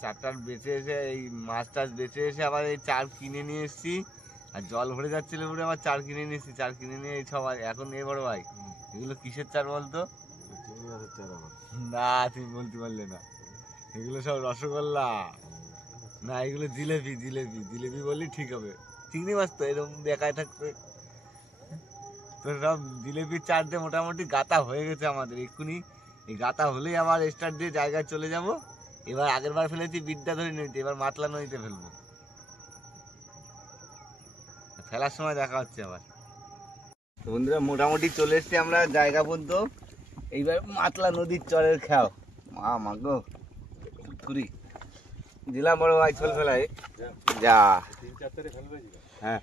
চারটার বেঁচে এসে এই মাছ টাছ বেঁচে এসে আবার এই চার কিনে নিয়ে এসেছি। আর জল ভরে যাচ্ছিল বলে আবার চার কিনে নিয়ে এসেছি। চার কিনে নিয়ে এই সব এখন এ বড় ভাই, এগুলো কিসের চার বলতো? না তুমি বলতে পারলে না, এগুলো সব রসগোল্লা। না এগুলো জিলেবি, জিলেবি জিলেবি বললি ঠিক হবে। চিংড়ি মাছ তো এরকম দেখায় থাকবে। তো সব জিলেপির চার দিয়ে মোটামুটি গাতা হয়ে গেছে আমাদের। এক্ষুনি এই গাতা হলেই আবার স্টার্ট দিয়ে জায়গায় চলে যাব। এবার আগের বার ফেলেছি বিদ্যা ধরে নদীতে, এবার মাতলা নদীতে ফেলবো। ফেলার সময় দেখা হচ্ছে আবার। বন্ধুরা মোটামুটি চলে এসছি আমরা জায়গা পর্যন্ত। এইবার মাতলা নদীর চরের খাও মা গো ঘুরি দিলাম বড় ভাই ছোল ফেলায় যা। হ্যাঁ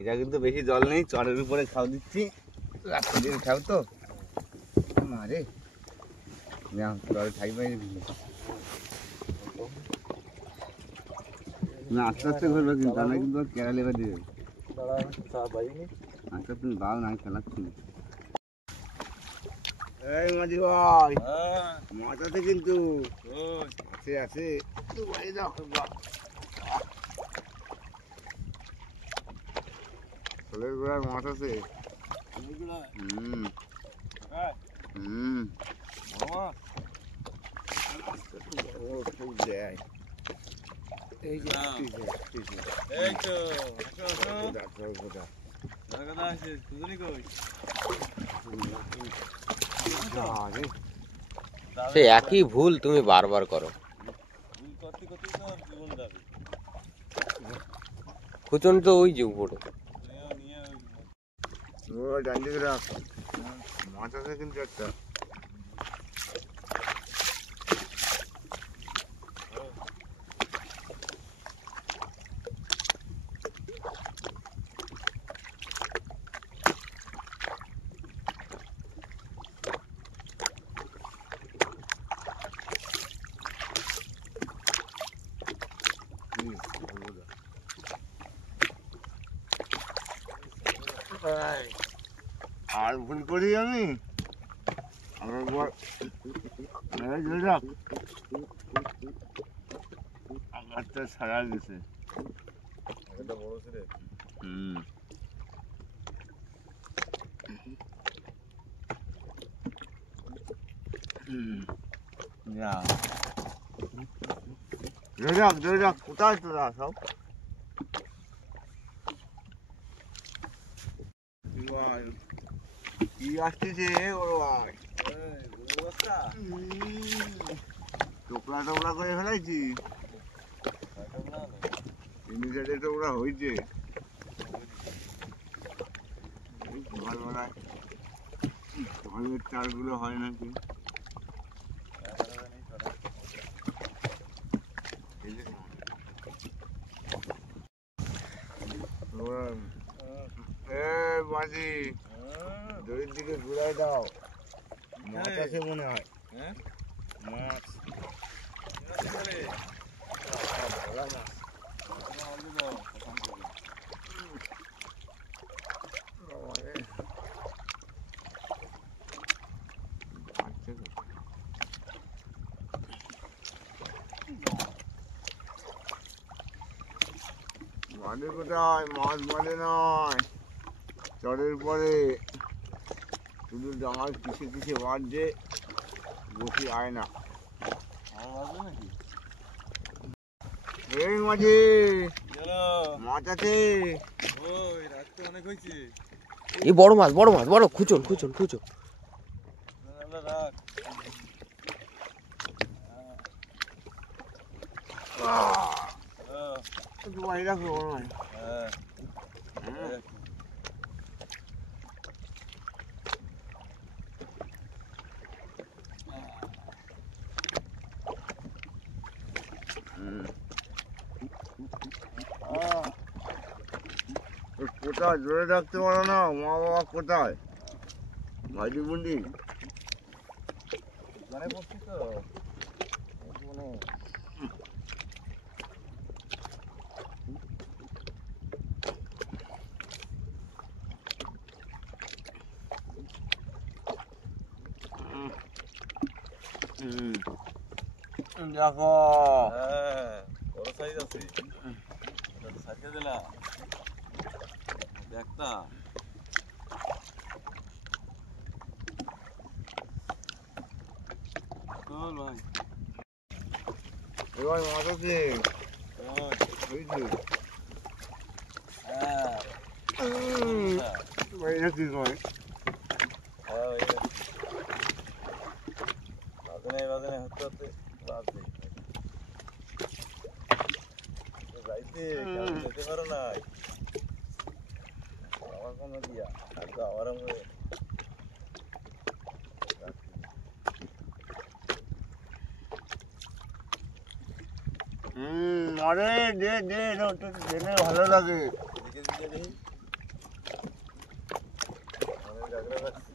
এটা কিন্তু বেশি জল নেই, চরের উপরে খাও দিচ্ছি। রাত্রি দিন খাও তো মারে চরে খাই পাই না। আস্তে আস্তে ঘুরবে কিন্তু তাহলে কিন্তু কেরালে এবার দিয়ে আচ্ছা তুমি বাও না খেলাচ্ছি। এই মাঝি ভাই মাছ আছে কিন্তু আছে আছে ছোলের গোড়ার মাছ আছে। সে একই ভুল তুমি বারবার করো। খুচন তো ওই যে উপরে মাছ আছে কিন্তু একটা। আর ভুল করি আমি আরেকবার আঘাতটা সারা গেছে। কোথায় তোরা সব কি আসতেছে ওর ভাই? টোকলা টোকলা করে ফেলাইছি, টোকলা হয়েছে সকালবেলায়। চারগুলো হয় নাকি মাঝি দড়ির দিকে ঘুরাই দাও। মাছ আছে মনে হয়। মাছ বাঁধে কোথায়? মাছ বাঁধে নয়, চরের পরে শুধু ডাঙার কিসে কিসে বাঁধছে, বসি আয় না। এই মাঝি মাছ আছে। এই বড় মাছ বড় মাছ বড় খুচন খুচন খুচন। রাখো বড় ভাই। কোথায় জোরে রাখতে পারো না? মা বাবা কোথায়? ভাইজি বুন্ডি বসছি তো দেখো বড় সাইজ আছে সাইজে দিলা দেখ না চল ভাই এবার মাছ আছে বুঝলি এটা কি করে বাগানে হতে হতে বাজে যাইতে যেতে পারো না আমার কোনো দিয়া আজকে আবার আমরা আরে দে দে ওটা দিলে ভালো লাগে দিকে দিকে দেখি অনেক জায়গা রাখছি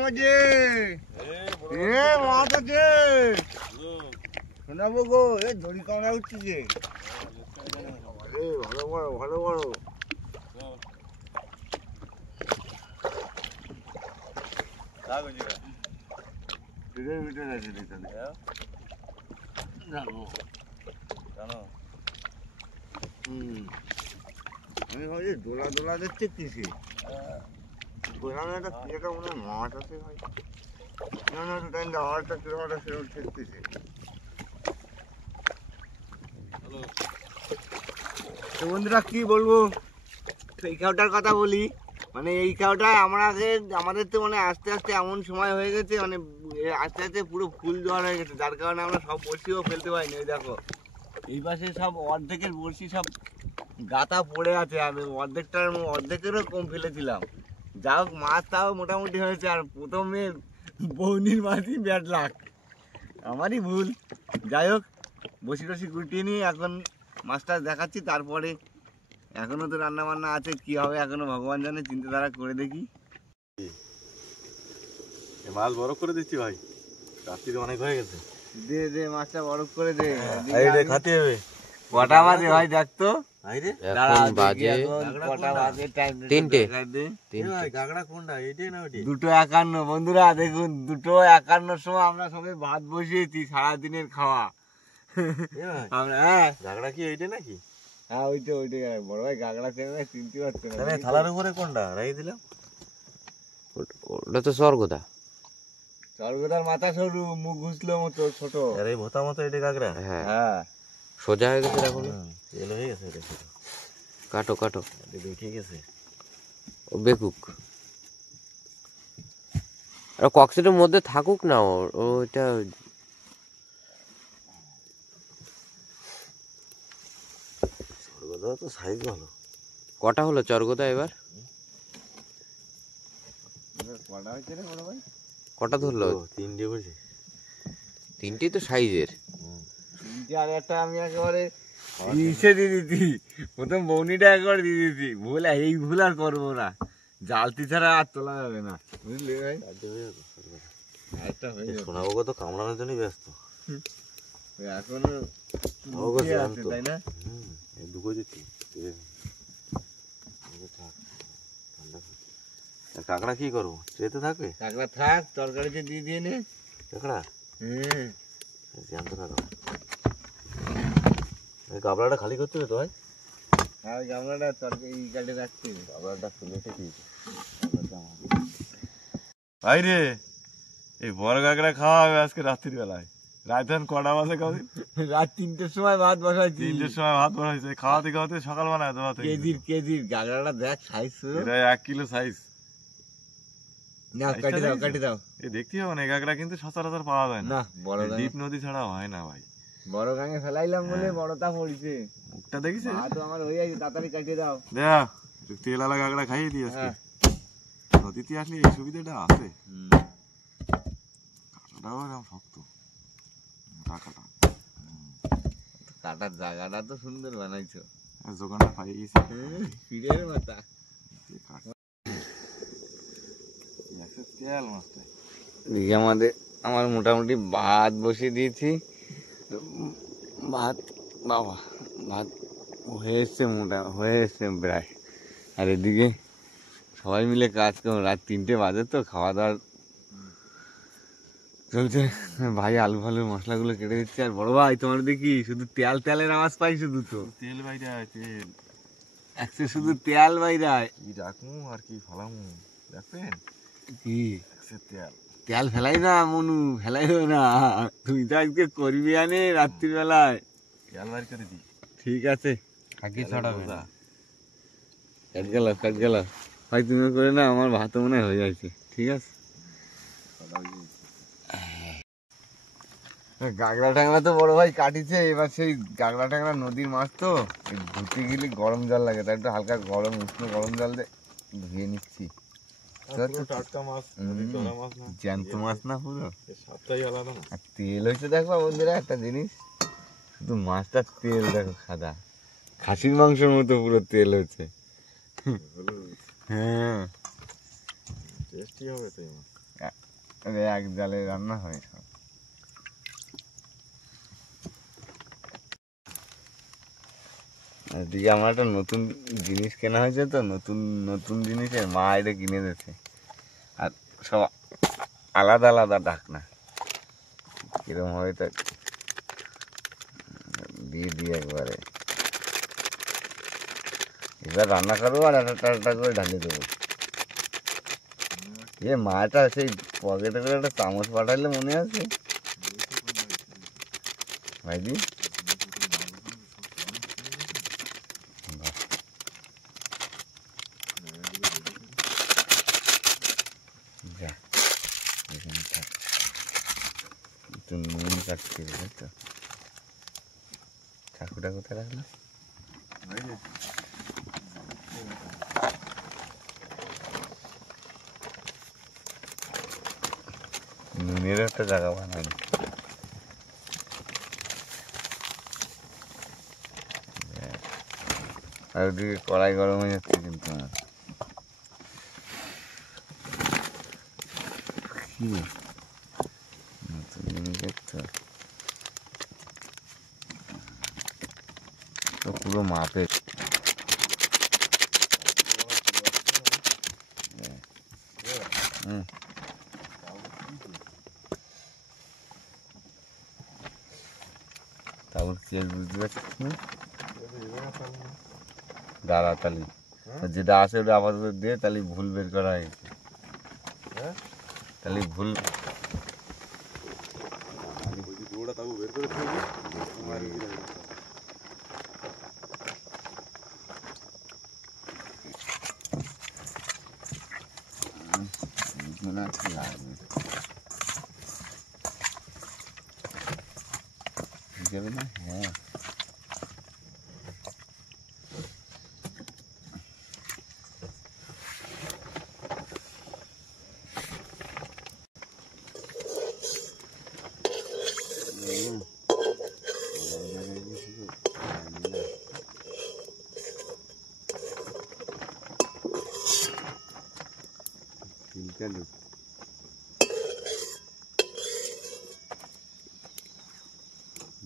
মজে মাছ আছে শোনাবো গো এ দড়ি কামড়া উঠছে যে ভালো বড় ভালো বড় ভিতরে ভিতরে আছে এখানে জানো আমি ভাবছি দোলা দোলা দেখছে কিসে বললাম একটা কি একটা মনে হয় মাছ আছে ভাই না না টাইম দাওয়ারটা কিরকম একটা সেরকম ঠেকতেছে তো বন্ধুরা কি বলবো এই খাওয়াটার কথা বলি মানে এই খাওয়াটা আমাদের তো মানে আস্তে আস্তে এমন সময় হয়ে গেছে মানে আস্তে আস্তে পুরো ফুল জোয়ার হয়ে গেছে যার কারণে আমরা সব বড়শিও ফেলতে পারিনি ওই দেখো এই পাশে সব অর্ধেকের বড়শি সব গাতা পড়ে আছে আমি অর্ধেকেরও কম ফেলেছিলাম যা হোক মাছ তাও মোটামুটি হয়েছে আর প্রথমে বৌনির মাছই ব্যাড লাক আমারই ভুল যাই হোক বসি টসি গুটিয়ে নিয়ে এখন মাছটা দেখাচ্ছি তারপরে এখনো তো রান্না বান্না আছে কি হবে এখনো ভগবান জানে চিন্তাধারা করে দেখি মাছ বড় করে দিচ্ছি ভাই রাত্রি অনেক হয়ে গেছে দে দে মাছটা বরফ করে দে খাতে হবে কটা বাজে ভাই দেখ তো এখন বাজে কটা বাজে টাইম 3টে। কাঁকড়া কোনটা এটাই না ওটি 2:51 বন্ধুরা দেখুন 2:51 সময় আমরা সবাই ভাত বসিয়েছি সারাদিনের খাওয়া আমরা কাঁকড়া কি এইটা নাকি হ্যাঁ ওইটাই বড় ভাই গাগড়া চেনে চিনতে পারছে না থালার উপরে কোনটা রাই দিলাম ওটা তো স্বর্গদা স্বর্গদার মাথা সরু মুখ ঘুষলো মতো ছোট আর এই ভোতা মতো এটা কাঁকড়া হ্যাঁ হ্যাঁ সোজা হয়ে গেছে এখন তেল হয়ে গেছে এটা কাটো কাটো দেখে গেছে ও বেকুক আর কক্সেটের মধ্যে থাকুক না ওইটা স্বর্গদা তো সাইজ ভালো কটা হলো চর্গদা এবার কটা হয়েছে রে বড় ভাই কটা ধরলো 3টে বলছে 3টেই তো সাইজের তিনটে আর একটা আমি একেবারে ইসে দিয়ে দিতি প্রথম বৌনিটা একবার দিয়ে দিতি এই ভুল আর করবো না জালতি ছাড়া আর তোলা যাবে না বুঝলি ভাই একটা হয়ে যাবে সোনাবাবু তো কামড়ানোর জন্যই ব্যস্ত এখনো অবশ্যই আছে তাই না দুটো দিচ্ছি কাঁকড়া কি করবো ট্রেতে থাকবে কাঁকড়া থাক তরকারিতে দিয়ে দিয়ে নে কাঁকড়া হ্যাঁ জ্যান্ত কাঁকড়া গাবলাটা খালি করতে হবে তো ভাই আর গামলাটা তরকারি কাটে রাখতে গাবলাটা প্লেটে দিয়েছে ভাই রে এই বড় কাঁকড়া খাওয়া হবে আজকে রাত্রির বেলায় রাত এখন কটা বাজে খাওয়া রাত 3টের সময় ভাত বসাইছি 3টের সময় ভাত বানাইছে খাওয়াতে খাওয়াতে সকালবেলা এত ভাত কেজির গাগরাটা দেখ সাইজ এটা 1 কিলো সাইজ না কাটি দাও এই দেখতে হবে না কাঁকড়া কিন্তু সচরাচর পাওয়া যায় না বড় দ্বীপ নদী ছাড়া হয় না ভাই বড় গাঙে ফেলাইলাম বলে বড়টা পড়িছে মুখটা দেখিস তো আমার হয়ে যাচ্ছে তাড়াতাড়ি কাটিয়ে দাও দেখ তেল আলা কাঁকড়া খাইয়ে দিই আজকে নদীতে আসলে এই সুবিধাটা আছে কাঁটাটাও এরকম শক্ত কাঁটা কাটার জায়গাটা তো সুন্দর বানাইছো জোগানটা পাইয়ে গেছি ফিরের মাথা তেল মাছটা দিকে আমার মোটামুটি ভাত বসিয়ে দিয়েছি ভাত হয়ে এসছে প্রায় আর এদিকে সবাই মিলে কাজ করুন রাত 3টে বাজে তো খাওয়া দাওয়ার চলছে ভাই, আলু ফালুর মশলাগুলো কেটে দিচ্ছে। আর বড় ভাই তোমার দেখি শুধু তেল তেলের আওয়াজ পাই, শুধু তো তেল বাইরে আয় তেল। একসে শুধু তেল বাইরায়। কি রাখমু আর কি ফালামু দেখবেন? কি একসে তেল। তেল ফেলাই না মনু, ফেলাইও না। তুমি তো আজকে করবি আনে রাত্রিবেলায়। তেল বাইর করে দিই। ঠিক আছে, আগে ছড়াবে না। কাট গেল ভাই, তুমি করে না, আমার ভাত মনে হয় হয়ে যাচ্ছে। ঠিক আছে, গাগরা টাংরা তো বড় ভাই কাটিছে। এবার সেই গাগরা টাংরা নদীর মাছ তো, ধুতে গেলে গরম জল লাগে, তাই একটু হালকা গরম উষ্ণ গরম জল দিয়ে ধুয়ে নিচ্ছি। টাটকা মাছ, ধরা মাছ না, জ্যান্ত মাছ না পুরো, স্বাদটাই আলাদা না। আর তেল হয়েছে দেখো বন্ধুরা একটা জিনিস, শুধু মাছটার তেল দেখো সাদা, খাসির মাংসের মতো পুরো তেল হচ্ছে। হ্যাঁ, টেস্টি হবে তো এই মাছ। এক জালে রান্না হয় সব। এদিকে আমার একটা নতুন জিনিস কেনা হয়েছে তো, নতুন নতুন জিনিসের মা এটা কিনে দিয়েছে। আর সব আলাদা আলাদা ঢাকনা, কিরম হবে তা দিয়ে দিয়ে একবারে এবার রান্না করবো, আর একটা একটা করে ঢালিয়ে দেবো। মাটা সেই পকেটে করে একটা চামচ পাঠাইলে মনে আছে ভাইজি? যা, এখানে থাক, একটু নুন কাটতে হবে তো। ঠাকুরটা কোথায় রাখলাম? নুনের একটা জায়গা বানাই। আর ওদিকে কড়াই গরম হয়ে যাচ্ছে কিন্তু আমার। কি নতুন জিনিসের তো পুরো মাপের। তারপর কি বুঝতে পারছিস না? দাঁড়া তালি যেটা আছে ওটা আপাতত দিয়ে, তাহলে ভুল বের করা হয়েছে। তাহলে ভুল মনে হচ্ছে লাগবে, যাবে না। হ্যাঁ,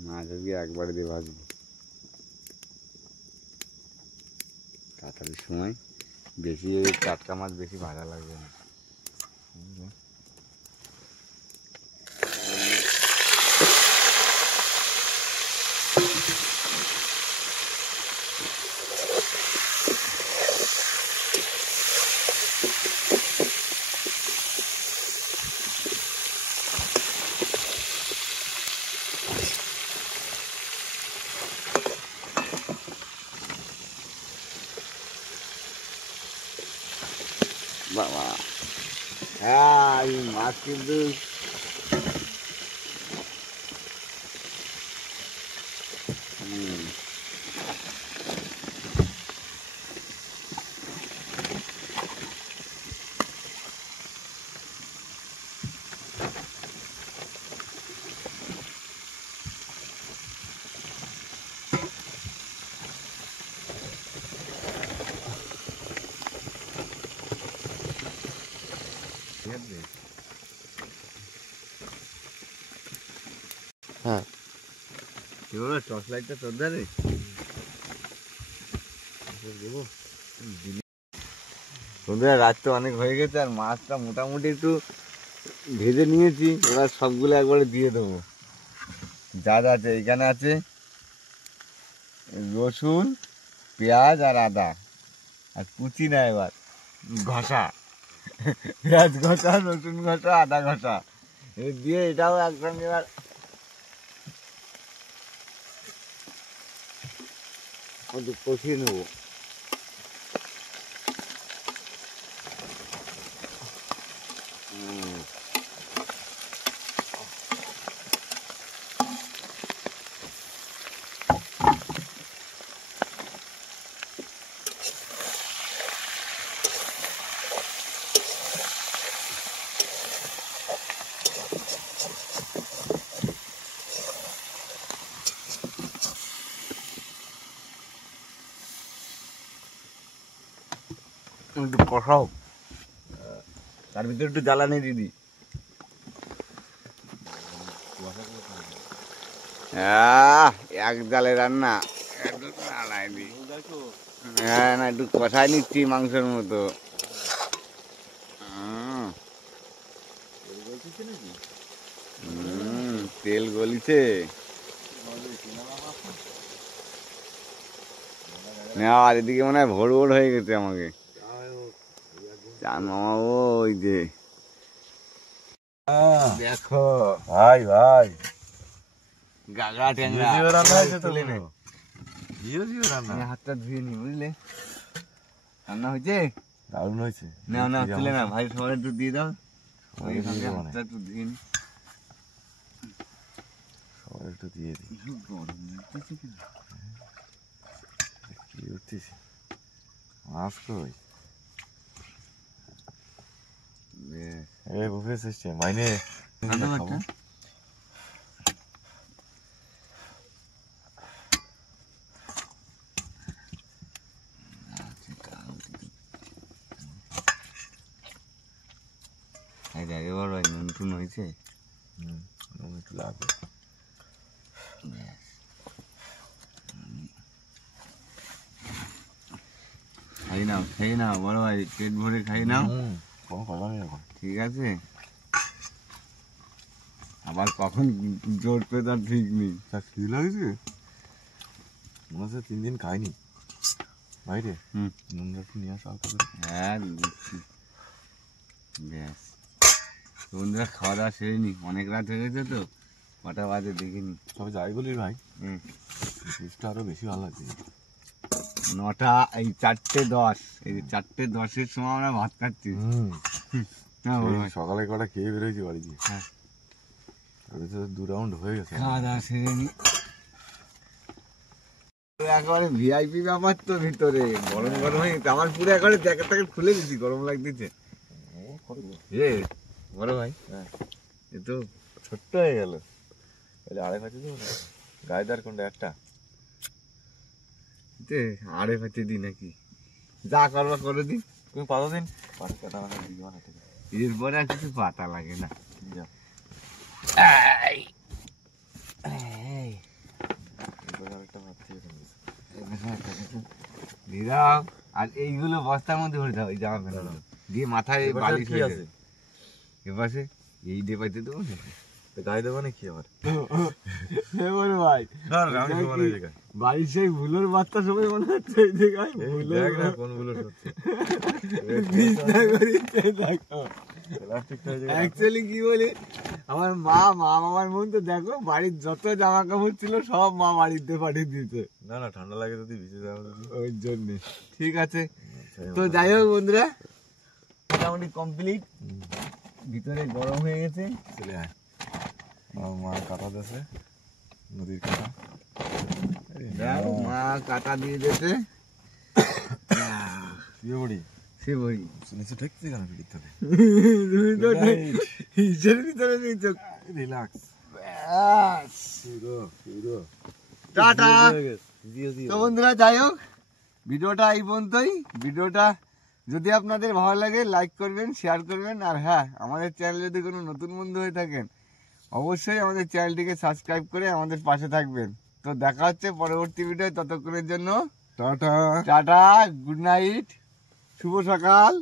মাছ আজকে একবারে দিয়ে ভাজবো তাড়াতাড়ির সময়। বেশি টাটকা মাছ বেশি ভাজা লাগবে না। বাবা, হ্যাঁ এই মাছ কিন্তু হ্যাঁ, কি বলবো, টর্চ লাইটটা তোর ধারে বন্ধুরা, রাত তো অনেক হয়ে গেছে, আর মাছটা মোটামুটি একটু ভেজে নিয়েছি, এবার সবগুলো একবারে দিয়ে দেবো। যা যা আছে এখানে আছে রসুন, পেঁয়াজ আর আদা, আর কুচি না, এবার ঘষা, পেঁয়াজ ঘষা, রসুন ঘষা, আদা ঘষা দিয়ে এটাও একসঙ্গে এবার একটু কষিয়ে নেবো। একটু কষাও, তার ভিতরে একটু জ্বালানি দিদি। এক জালে রান্না, একটু নাড়াই দি। হ্যাঁ না, একটু কষাই নিচ্ছি মাংসের মতো। তেল গলিছে না, আর এদিকে মনে হয় ভোর ভোর হয়ে গেছে আমাকে। চান মামা ওই যে দেখো ভাই ভাই, গাগা ট্যাংরা জিও রান্না হয়েছে তো, তুলে নে। জিও রান্না, আমি হাতটা ধুয়ে নি, বুঝলে রান্না হয়েছে, দারুণ হয়েছে। না না তুলে না ভাই, সবাই একটু দিয়ে দাও। সবাই ওই দিয়ে দেবো হাতটা একটু ধুয়ে নি। সবাই একটু দিয়ে দিই। গরম লাগতেছে কেন? কি উঠছিস মাছ কই? বুফে সিস্টেম মাইনে খাবো। এবার ভাই নুন টুন হয়েছে, একটু লাগবে। খাই নাও খেয়ে নাও বড় ভাই, পেট ভরে খাই নাও, কোনো কথা নেই এখন। ঠিক আছে? আবার কখন জোর পেয়ে তার ঠিক নেই। তা কি লাগছে? মনে হচ্ছে 3 দিন খাইনি বাইরে। নুন একটু নিয়ে আসা হালকা করে। হ্যাঁ দিচ্ছি। ব্যাস বন্ধুরা, খাওয়া দাওয়া সেরে নি, অনেক রাত হয়ে গেছে তো, কটা বাজে দেখিনি। তবে যাই বলিস ভাই, ফিসটা আরো বেশি ভালো লাগছে। 9টা, এই 4:10, এই 4:10-এর সময় আমরা ভাত খাচ্ছি। হ্যাঁ বড় ভাই, সকালে কটা খেয়ে বেরোয়েছি বাড়ি দিয়ে। হ্যাঁ 2 রাউন্ড হয়ে গেছে। খাওয়া দাওয়া সেরে নি, একেবারে ভিআইপি ব্যাপার তো ভিতরে, গরম গরম হয়ে গেছে। আমার পুরো একেবারে জ্যাকেটটাকে খুলে দিচ্ছি, গরম লাগতেছে। এ বড় ভাই, এ তো ছোট্ট হয়ে গেল। তাহলে আড়াই পাঁচে দেবো না, গায়েদার কোনটা একটা আড়ে পাতে দিই নাকি, যা করবা করে দিই। তুমি পাতা দিন, পাতা কাটা না দিই না, এরপরে আর কিছু পাতা লাগে না। দিদাও, আর এইগুলো বস্তার মধ্যে ভরে দাও, এই জামা প্যান্ট দিয়ে মাথায় বালিশ হয়ে যাবে। এপাশে এই ডেপাইতে দেবো না, গায়ে দেবো না কি আবার? ভাই দেখ বাড়ির সেই ভুলোর বাচ্চা সবাই মনে হচ্ছে এই জায়গায় না কোনগুলো সত্যি। অ্যাকচুয়ালি কি বলি, আমার মা মামার মন তো দেখো, বাড়ির যত জামা কাপড় ছিল সব মা বাড়িতে পাঠিয়ে দিতে। না না, ঠান্ডা লাগে যদি ভিজে যাবো, ওই জন্য ঠিক আছে। তো যাই হোক বন্ধুরা, মোটামুটি কমপ্লিট, ভিতরে গরম হয়ে গেছে। চলে আয়, মা কাটা দিয়েছে, নদীর কাটা। মা কাটা দিয়ে দিয়েছে, বড়ি সে বই নিচে ঠেকছে কেন পিঠির থেকে? তুমি তো হিসের ভিতরে দিয়েছো। রিল্যাক্স। টাটা। তো বন্ধুরা যাই হোক, ভিডিওটা এই পর্যন্তই। ভিডিওটা যদি আপনাদের ভালো লাগে লাইক করবেন, শেয়ার করবেন, আর হ্যাঁ আমাদের চ্যানেলে যদি কোনো নতুন বন্ধু হয়ে থাকেন অবশ্যই আমাদের চ্যানেলটিকে সাবস্ক্রাইব করে আমাদের পাশে থাকবেন। তো দেখা হচ্ছে পরবর্তী ভিডিও, ততক্ষণের জন্য টাটা টাটা, গুড নাইট, শুভ সকাল।